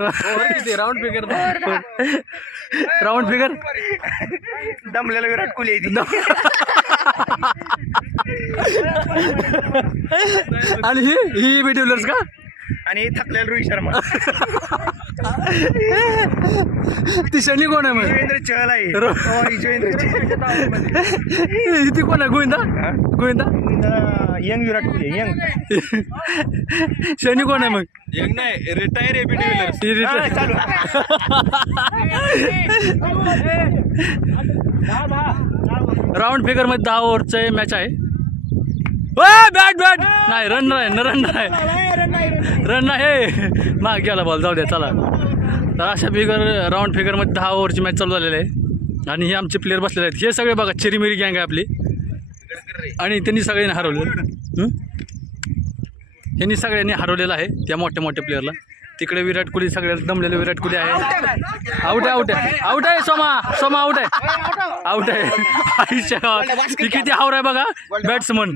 Round figure round figure दमलेला Virat Kohli आहे ती. आणि ही बिटिव्हलर्स का आणि थकलेला रोहित शर्मा. ती शनी कोण आहे मग युजवेंद्र चहल आहे. युजवेंद्र ती कोण आहे गोविंदा गोविंदा यंग विराट कोहली यंग. शनी कोण आहे मग यंग नाही रिटायर आहे बिटिव्हलर्स. चालू. राऊंड फिगर मध्ये 10 ओव्हरचे मॅच आहे. बॅट नाही रन नाही माग गेला बॉल जाऊ द्या चला. तर अशा राऊंड फिगर मध्ये 10 ओव्हरची मॅच चालू झालेली आहे आणि हे आमचे प्लेयर बसलेले आहेत. हे सगळे बघा चिरीमिरी गँग आहे आपली आणि त्यांनी सगळ्यांनी हरवलं. यांनी सगळ्यांनी हरवलेलं आहे त्या मोठ्या प्लेयरला. तिकडे विराट कोहली सगळ्यात दमलेले विराट कोहली आहे. आउट आहे सोमा आउट आहे. आयुष्य किती हावर आहे बघा बॅट्समन.